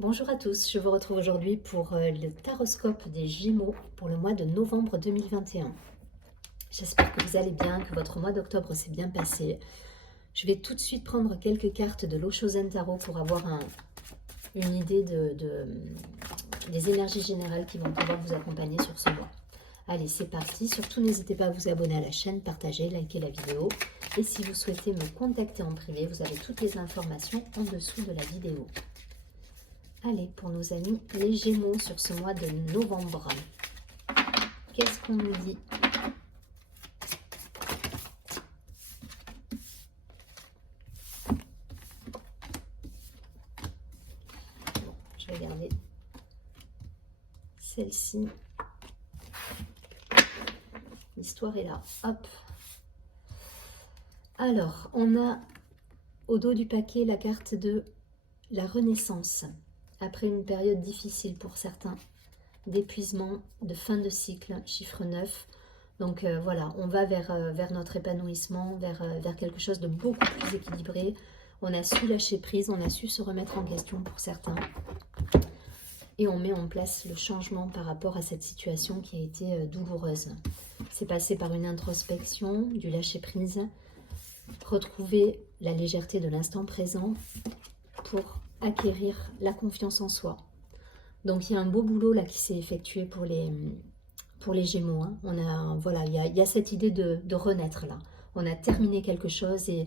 Bonjour à tous, je vous retrouve aujourd'hui pour le taroscope des Gémeaux pour le mois de novembre 2021. J'espère que vous allez bien, que votre mois d'octobre s'est bien passé. Je vais tout de suite prendre quelques cartes de l'Oshozen Tarot pour avoir une idée des énergies générales qui vont pouvoir vous accompagner sur ce mois. Allez, c'est parti. Surtout, n'hésitez pas à vous abonner à la chaîne, partager, liker la vidéo. Et si vous souhaitez me contacter en privé, vous avez toutes les informations en dessous de la vidéo. Allez, pour nos amis les Gémeaux sur ce mois de novembre, qu'est-ce qu'on nous dit? Bon, je vais garder celle-ci. L'histoire est là. Hop. Alors, on a au dos du paquet la carte de la Renaissance. Après une période difficile pour certains, d'épuisement, de fin de cycle, chiffre 9. Donc voilà, on va vers notre épanouissement, vers quelque chose de beaucoup plus équilibré. On a su lâcher prise, on a su se remettre en question pour certains. Et on met en place le changement par rapport à cette situation qui a été douloureuse. C'est passé par une introspection, du lâcher prise, retrouver la légèreté de l'instant présent pour acquérir la confiance en soi. Donc il y a un beau boulot là qui s'est effectué pour les Gémeaux. Hein. On a, voilà, il y a cette idée de renaître là. On a terminé quelque chose et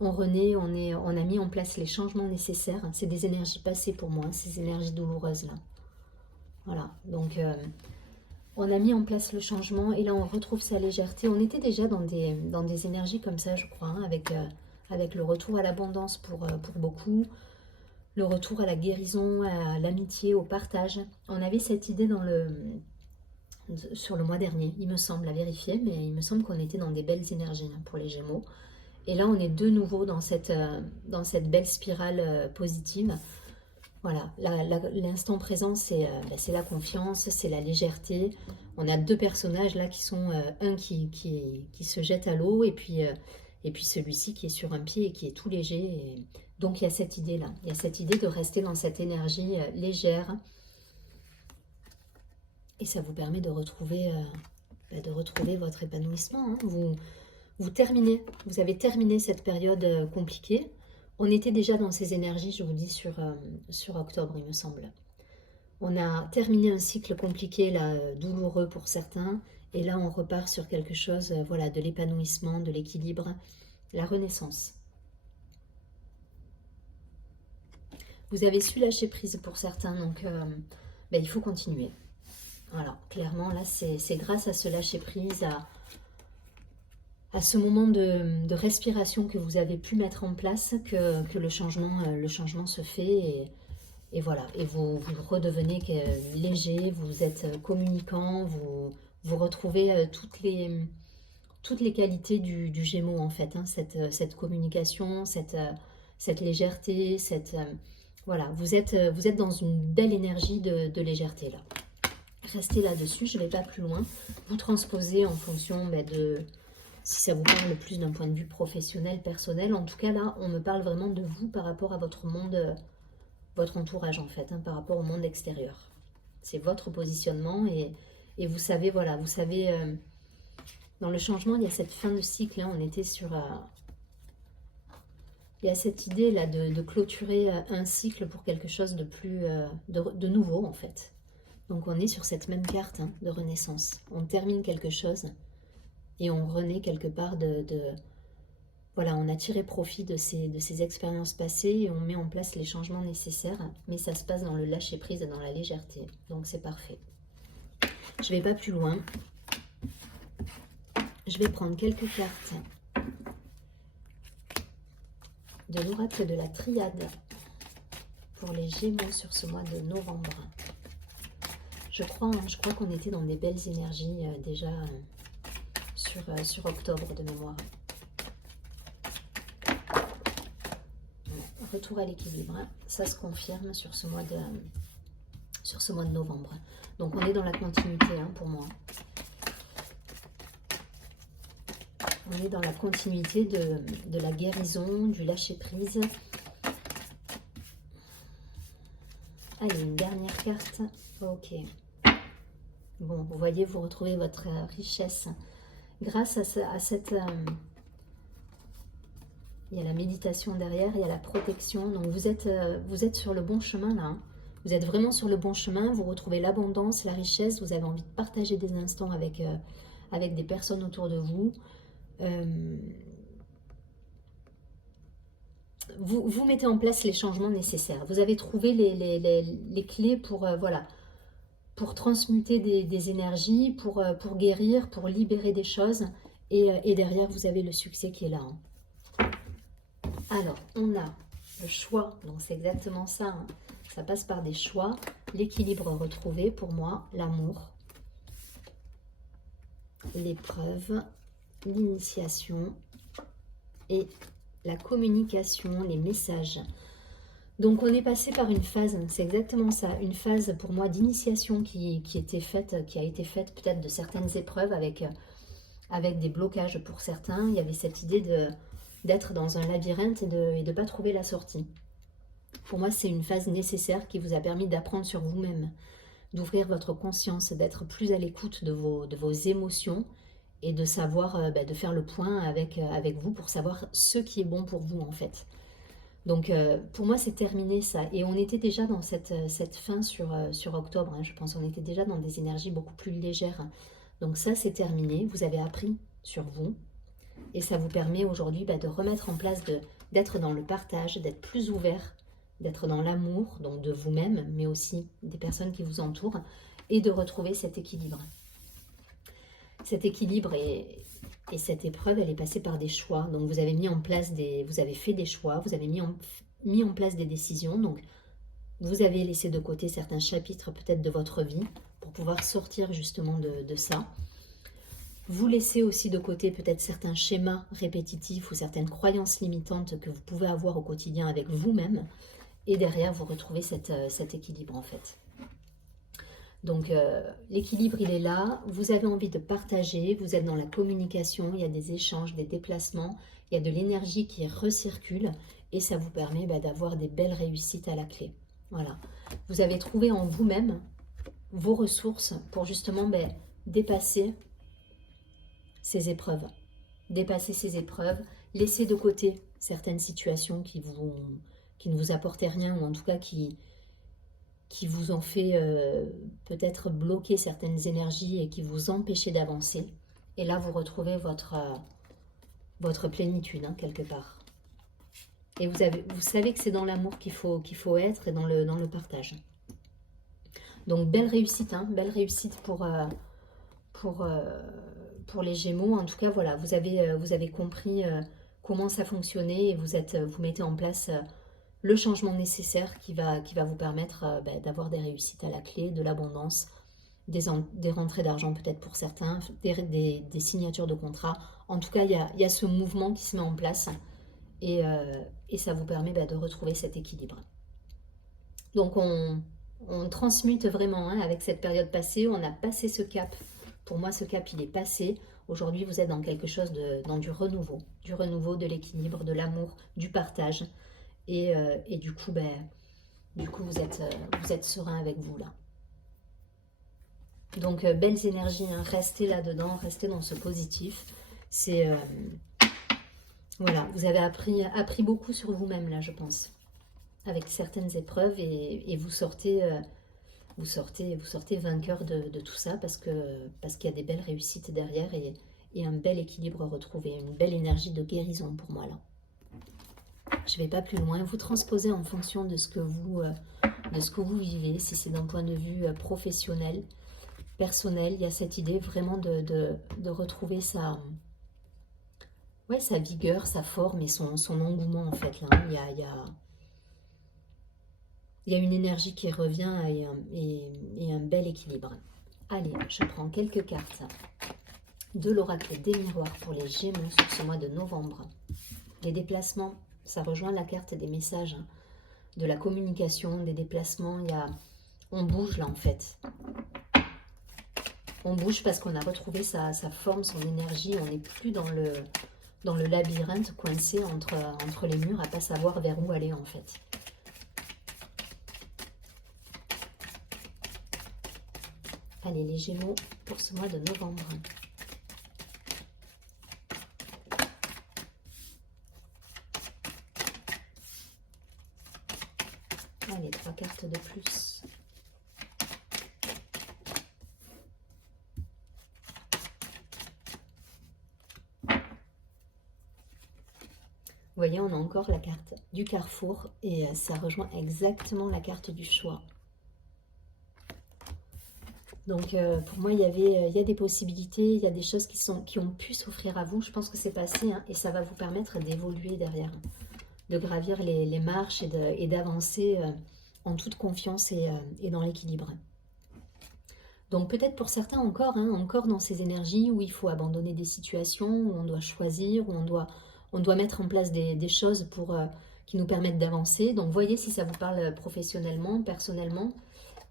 on renaît, on a mis en place les changements nécessaires. C'est des énergies passées pour moi, ces énergies douloureuses là. Voilà, donc on a mis en place le changement et là on retrouve sa légèreté. On était déjà dans des énergies comme ça, je crois, hein, avec le retour à l'abondance pour beaucoup, le retour à la guérison, à l'amitié, au partage. On avait cette idée sur le mois dernier, il me semble, à vérifier, mais il me semble qu'on était dans des belles énergies hein, pour les Gémeaux. Et là, on est de nouveau dans cette belle spirale positive. Voilà, l'instant présent, c'est la confiance, c'est la légèreté. On a deux personnages là qui sont un qui se jette à l'eau et puis celui-ci qui est sur un pied et qui est tout léger. Et donc il y a cette idée là, il y a cette idée de rester dans cette énergie légère et ça vous permet de retrouver votre épanouissement. Hein. Vous terminez, vous avez terminé cette période compliquée. On était déjà dans ces énergies, je vous dis, sur octobre, il me semble. On a terminé un cycle compliqué, là, douloureux pour certains, et là, on repart sur quelque chose, voilà, de l'épanouissement, de l'équilibre, la renaissance. Vous avez su lâcher prise pour certains, donc il faut continuer. Voilà, clairement, là, c'est grâce à ce lâcher prise, à ce moment de respiration que vous avez pu mettre en place que le changement se fait et voilà, et vous redevenez léger, vous êtes communicant, vous retrouvez toutes les qualités du Gémeaux en fait, hein, cette communication, cette légèreté, voilà, vous êtes dans une belle énergie de légèreté là. Restez là-dessus, je ne vais pas plus loin. Vous transposez en fonction de si ça vous parle plus d'un point de vue professionnel, personnel. En tout cas, là, on me parle vraiment de vous par rapport à votre monde, votre entourage, en fait, hein, par rapport au monde extérieur. C'est votre positionnement et vous savez, voilà, vous savez, dans le changement, il y a cette fin de cycle, hein, on était sur... il y a cette idée, là, de clôturer un cycle pour quelque chose de plus... de nouveau, en fait. Donc, on est sur cette même carte hein, de renaissance. On termine quelque chose et on renaît quelque part voilà, on a tiré profit de ces expériences passées et on met en place les changements nécessaires, mais ça se passe dans le lâcher-prise et dans la légèreté. Donc c'est parfait. Je ne vais pas plus loin. Je vais prendre quelques cartes de l'oracle de la Triade pour les Gémeaux sur ce mois de novembre. Je crois qu'on était dans des belles énergies déjà sur octobre de mémoire. Retour à l'équilibre, hein. Ça se confirme sur ce mois de novembre. Donc on est dans la continuité hein, pour moi. On est dans la continuité de la guérison, du lâcher prise. Allez, une dernière carte. Ok. Bon, vous voyez, vous retrouvez votre richesse grâce à cette... il y a la méditation derrière, il y a la protection. Donc vous êtes sur le bon chemin là. Hein. Vous êtes vraiment sur le bon chemin. Vous retrouvez l'abondance, la richesse. Vous avez envie de partager des instants avec des personnes autour de vous. Vous mettez en place les changements nécessaires. Vous avez trouvé les clés pour, voilà, pour transmuter des énergies, pour guérir, pour libérer des choses. Et derrière, vous avez le succès qui est là. Hein. Alors, on a le choix, donc c'est exactement ça. Hein. Ça passe par des choix. L'équilibre retrouvé, pour moi, l'amour, l'épreuve, l'initiation et la communication, les messages. Donc on est passé par une phase, c'est exactement ça, une phase pour moi d'initiation qui a été faite peut-être de certaines épreuves avec des blocages pour certains. Il y avait cette idée d'être dans un labyrinthe et de ne pas trouver la sortie. Pour moi, c'est une phase nécessaire qui vous a permis d'apprendre sur vous-même, d'ouvrir votre conscience, d'être plus à l'écoute de vos émotions et de savoir, de faire le point avec vous pour savoir ce qui est bon pour vous en fait. Donc pour moi c'est terminé ça, et on était déjà dans cette fin sur octobre, hein, je pense on était déjà dans des énergies beaucoup plus légères. Donc ça c'est terminé, vous avez appris sur vous, et ça vous permet aujourd'hui de remettre en place, d'être dans le partage, d'être plus ouvert, d'être dans l'amour, donc de vous-même, mais aussi des personnes qui vous entourent, et de retrouver cet équilibre. Cet équilibre et cette épreuve, elle est passée par des choix. Donc vous avez mis en place vous avez fait des choix, vous avez mis en place des décisions. Donc vous avez laissé de côté certains chapitres peut-être de votre vie pour pouvoir sortir justement de ça. Vous laissez aussi de côté peut-être certains schémas répétitifs ou certaines croyances limitantes que vous pouvez avoir au quotidien avec vous-même. Et derrière, vous retrouvez cet équilibre en fait. Donc l'équilibre il est là, vous avez envie de partager, vous êtes dans la communication, il y a des échanges, des déplacements, il y a de l'énergie qui recircule et ça vous permet d'avoir des belles réussites à la clé. Voilà, vous avez trouvé en vous-même vos ressources pour justement dépasser ces épreuves. Dépasser ces épreuves, laisser de côté certaines situations qui ne vous apportaient rien ou en tout cas qui vous ont fait peut-être bloquer certaines énergies et qui vous empêchaient d'avancer. Et là, vous retrouvez votre plénitude, hein, quelque part. Et vous savez que c'est dans l'amour qu'il faut être et dans le partage. Donc, belle réussite, hein, belle réussite pour les Gémeaux. En tout cas, voilà, vous avez compris comment ça fonctionnait et vous mettez en place... le changement nécessaire qui va vous permettre d'avoir des réussites à la clé, de l'abondance, des rentrées d'argent peut-être pour certains, des signatures de contrats. En tout cas, il y a ce mouvement qui se met en place et ça vous permet de retrouver cet équilibre. Donc on transmute vraiment hein, avec cette période passée, on a passé ce cap. Pour moi, ce cap, il est passé. Aujourd'hui, vous êtes dans quelque chose, dans du renouveau, de l'équilibre, de l'amour, du partage. Et du coup, vous êtes serein avec vous là. Donc, belles énergies, hein, restez là-dedans, restez dans ce positif. C'est voilà, vous avez appris beaucoup sur vous-même là, je pense, avec certaines épreuves et vous sortez vainqueur de tout ça parce qu'il y a des belles réussites derrière et un bel équilibre retrouvé, une belle énergie de guérison pour moi là. Je ne vais pas plus loin, vous transposez en fonction de ce que vous vivez, si c'est d'un point de vue professionnel, personnel, il y a cette idée vraiment de retrouver sa vigueur, sa forme et son engouement en fait. Là. Il y a une énergie qui revient et un bel équilibre. Allez, je prends quelques cartes de l'oracle des miroirs pour les Gémeaux sur ce mois de novembre. Les déplacements. Ça rejoint la carte des messages, hein, de la communication, des déplacements. On bouge là en fait. On bouge parce qu'on a retrouvé sa forme, son énergie. On n'est plus dans le labyrinthe coincé entre les murs à ne pas savoir vers où aller en fait. Allez, les Gémeaux pour ce mois de novembre. Allez, 3 cartes de plus. Vous voyez, on a encore la carte du carrefour et ça rejoint exactement la carte du choix. Donc pour moi, il y a des possibilités, il y a des choses qui ont pu s'offrir à vous. Je pense que c'est passé hein, et ça va vous permettre d'évoluer derrière, de gravir les marches et d'avancer en toute confiance et dans l'équilibre. Donc peut-être pour certains encore, hein, encore dans ces énergies où il faut abandonner des situations, où on doit choisir, où on doit mettre en place des choses qui nous permettent d'avancer. Donc voyez si ça vous parle professionnellement, personnellement.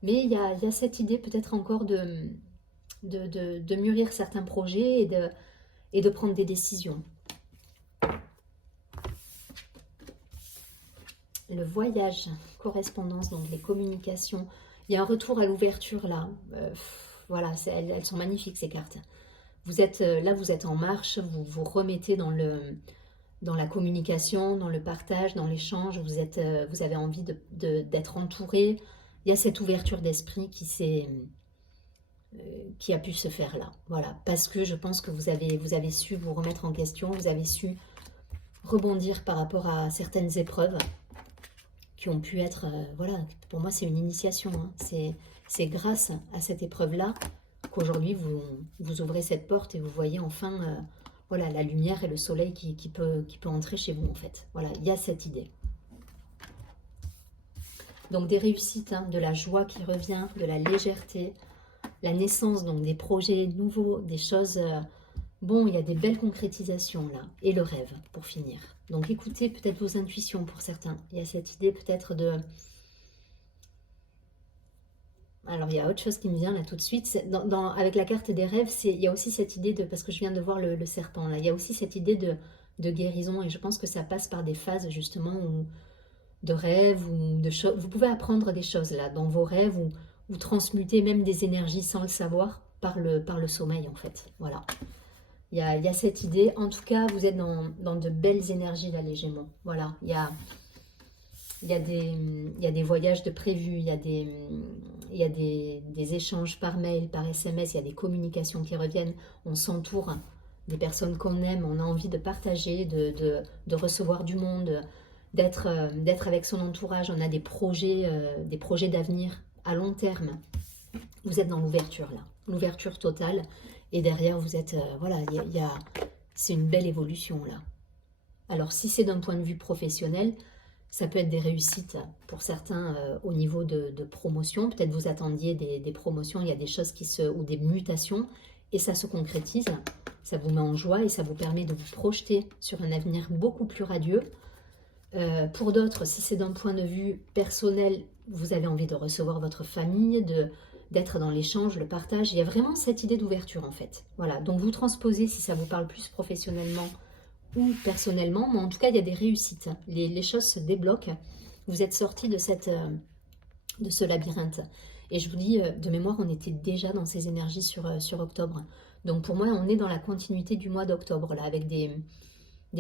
Mais il y a cette idée peut-être encore de mûrir certains projets et de prendre des décisions. Le voyage, correspondance, donc les communications. Il y a un retour à l'ouverture là. Voilà, elles sont magnifiques ces cartes. Vous êtes là, vous êtes en marche, vous vous remettez dans la communication, dans le partage, dans l'échange. Vous avez envie d'être entouré. Il y a cette ouverture d'esprit qui a pu se faire là. Voilà, parce que je pense que vous avez su vous remettre en question, vous avez su rebondir par rapport à certaines épreuves qui ont pu être, voilà, pour moi c'est une initiation. Hein. C'est grâce à cette épreuve-là qu'aujourd'hui vous ouvrez cette porte et vous voyez enfin voilà, la lumière et le soleil qui peut entrer chez vous en fait. Voilà, il y a cette idée. Donc des réussites, hein, de la joie qui revient, de la légèreté, la naissance donc des projets nouveaux, des choses... bon, il y a des belles concrétisations là. Et le rêve, pour finir. Donc écoutez peut-être vos intuitions pour certains. Il y a cette idée peut-être de... Alors il y a autre chose qui me vient là tout de suite. Avec la carte des rêves, il y a aussi cette idée de... Parce que je viens de voir le serpent là. Il y a aussi cette idée de guérison. Et je pense que ça passe par des phases justement où... de rêves ou de choses. Vous pouvez apprendre des choses là dans vos rêves ou transmuter même des énergies sans le savoir par le sommeil en fait. Voilà. Il y a cette idée. En tout cas, vous êtes dans de belles énergies là les Gémeaux. Voilà. Il y a des voyages de prévus. Il y a des échanges par mail, par SMS. Il y a des communications qui reviennent. On s'entoure des personnes qu'on aime. On a envie de partager, de recevoir du monde, d'être avec son entourage. On a des projets d'avenir à long terme. Vous êtes dans l'ouverture là, l'ouverture totale. Et derrière, vous êtes, voilà, c'est une belle évolution là. Alors si c'est d'un point de vue professionnel, ça peut être des réussites pour certains au niveau de promotion. Peut-être vous attendiez des promotions, il y a des choses ou des mutations et ça se concrétise. Ça vous met en joie et ça vous permet de vous projeter sur un avenir beaucoup plus radieux. Pour d'autres, si c'est d'un point de vue personnel, vous avez envie de recevoir votre famille, d'être dans l'échange, le partage. Il y a vraiment cette idée d'ouverture en fait. Voilà, donc vous transposez si ça vous parle plus professionnellement ou personnellement, mais en tout cas il y a des réussites. Les choses se débloquent. Vous êtes sorti de ce labyrinthe. Et je vous dis, de mémoire, on était déjà dans ces énergies sur octobre. Donc pour moi, on est dans la continuité du mois d'octobre, là, avec des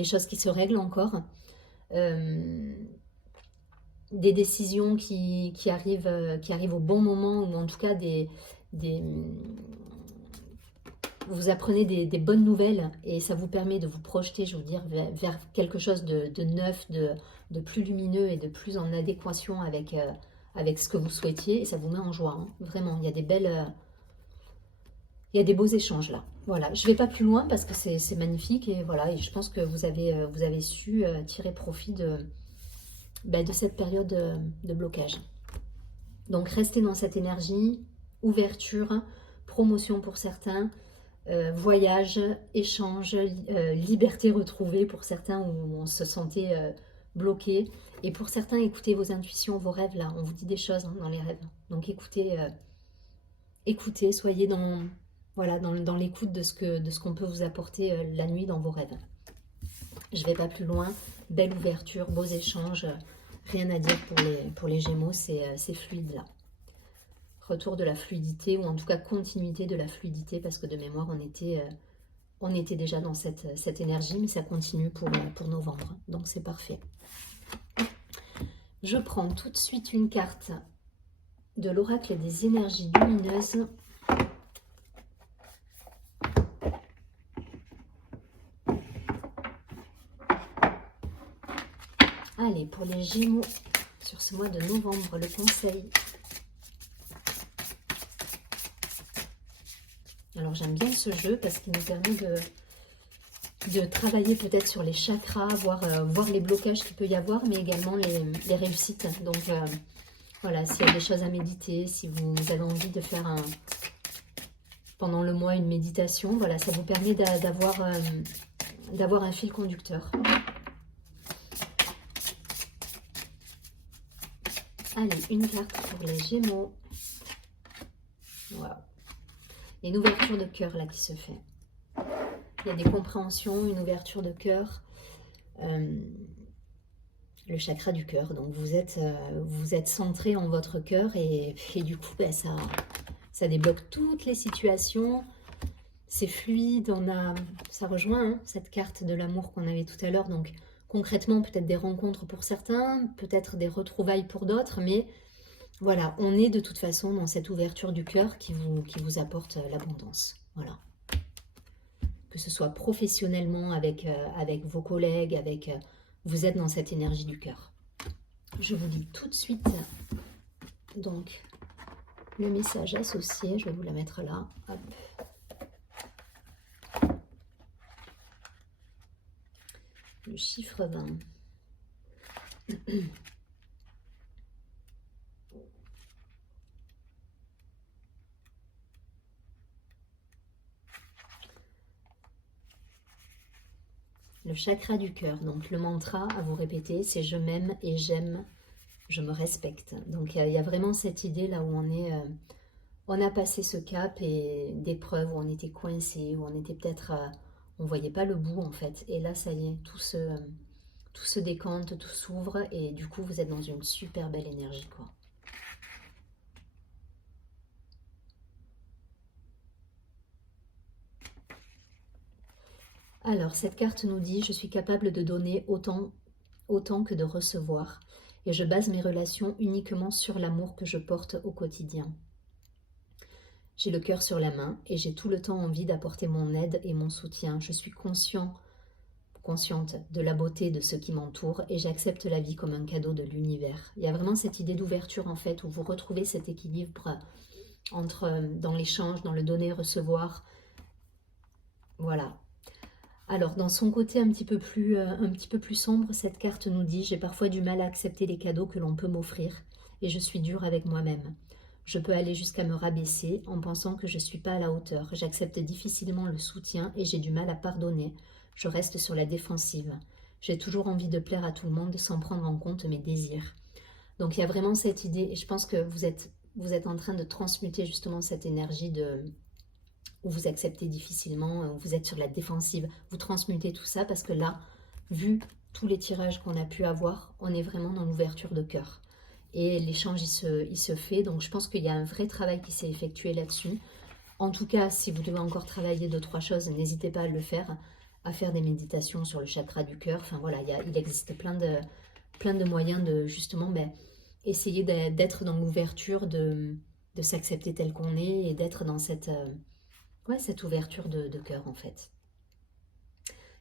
choses qui se règlent encore. Des décisions qui arrivent au bon moment, ou en tout cas vous apprenez des bonnes nouvelles et ça vous permet de vous projeter, je veux dire, vers quelque chose de neuf, de plus lumineux et de plus en adéquation avec ce que vous souhaitiez et ça vous met en joie, hein. Vraiment, il y a des beaux échanges là. Voilà, je ne vais pas plus loin parce que c'est magnifique et voilà, et je pense que vous avez su tirer profit de cette période de blocage. Donc restez dans cette énergie, ouverture, promotion pour certains, voyage, échange, liberté retrouvée pour certains où on se sentait bloqué. Et pour certains, écoutez vos intuitions, vos rêves là, on vous dit des choses hein, dans les rêves. Donc écoutez, soyez dans l'écoute de ce qu'on peut vous apporter la nuit dans vos rêves. Je ne vais pas plus loin. Belle ouverture, beaux échanges. Rien à dire pour les Gémeaux, c'est fluide là. retour de la fluidité, ou en tout cas continuité de la fluidité, parce que de mémoire, on était déjà dans cette énergie, mais ça continue pour novembre. Donc c'est parfait. Je prends tout de suite une carte de l'oracle des énergies lumineuses. Allez, pour les Gémeaux, sur ce mois de novembre, le conseil. Alors j'aime bien ce jeu parce qu'il nous permet de travailler peut-être sur les chakras, voir les blocages qu'il peut y avoir, mais également les réussites. Donc voilà, s'il y a des choses à méditer, si vous avez envie de faire pendant le mois une méditation, voilà, ça vous permet d'avoir un fil conducteur. Allez, une carte pour les Gémeaux. Waouh. Il y a une ouverture de cœur là qui se fait. Il y a des compréhensions, une ouverture de cœur. Le chakra du cœur. Donc vous êtes centré en votre cœur et du coup ben, ça débloque toutes les situations. C'est fluide, ça rejoint cette carte de l'amour qu'on avait tout à l'heure. Donc concrètement, peut-être des rencontres pour certains, peut-être des retrouvailles pour d'autres, mais voilà, on est de toute façon dans cette ouverture du cœur qui vous apporte l'abondance. Voilà. Que ce soit professionnellement avec vos collègues, vous êtes dans cette énergie du cœur. Je vous dis tout de suite donc le message associé. Je vais vous la mettre là. Hop. Le chiffre 20. Le chakra du cœur, donc le mantra à vous répéter, c'est je m'aime et j'aime, je me respecte. Donc il y a vraiment cette idée là où on a passé ce cap et d'épreuves où on était coincé, où on était peut-être, on voyait pas le bout en fait. Et là ça y est, tout se décante, tout s'ouvre et du coup vous êtes dans une super belle énergie quoi. Alors, cette carte nous dit « Je suis capable de donner autant que de recevoir et je base mes relations uniquement sur l'amour que je porte au quotidien. J'ai le cœur sur la main et j'ai tout le temps envie d'apporter mon aide et mon soutien. Je suis consciente de la beauté de ce qui m'entoure et j'accepte la vie comme un cadeau de l'univers. » Il y a vraiment cette idée d'ouverture en fait où vous retrouvez cet équilibre dans l'échange, dans le donner-recevoir. Voilà. Alors, dans son côté un petit peu plus sombre, cette carte nous dit « J'ai parfois du mal à accepter les cadeaux que l'on peut m'offrir et je suis dure avec moi-même. Je peux aller jusqu'à me rabaisser en pensant que je ne suis pas à la hauteur. J'accepte difficilement le soutien et j'ai du mal à pardonner. Je reste sur la défensive. J'ai toujours envie de plaire à tout le monde sans prendre en compte mes désirs. » Donc, il y a vraiment cette idée et je pense que vous êtes en train de transmuter justement cette énergie où vous acceptez difficilement, où vous êtes sur la défensive, vous transmutez tout ça parce que là, vu tous les tirages qu'on a pu avoir, on est vraiment dans l'ouverture de cœur. Et l'échange, il se fait, donc je pense qu'il y a un vrai travail qui s'est effectué là-dessus. En tout cas, si vous devez encore travailler 2-3 choses, n'hésitez pas à le faire, à faire des méditations sur le chakra du cœur. Enfin voilà, il existe plein de moyens de justement essayer d'être dans l'ouverture, de s'accepter tel qu'on est et d'être dans cette ouverture de cœur en fait.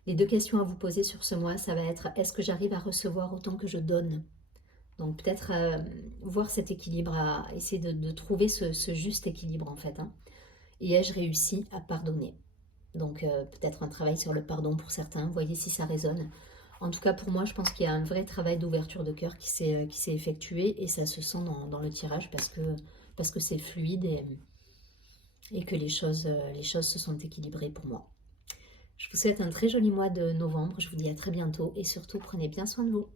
Les 2 questions à vous poser sur ce mois, ça va être est-ce que j'arrive à recevoir autant que je donne? Donc peut-être voir cet équilibre, à essayer de trouver ce juste équilibre en fait. Et ai-je réussi à pardonner? Donc peut-être un travail sur le pardon pour certains, voyez si ça résonne. En tout cas pour moi, je pense qu'il y a un vrai travail d'ouverture de cœur qui s'est effectué et ça se sent dans le tirage parce que c'est fluide et que les choses se sont équilibrées pour moi. Je vous souhaite un très joli mois de novembre, je vous dis à très bientôt et surtout prenez bien soin de vous.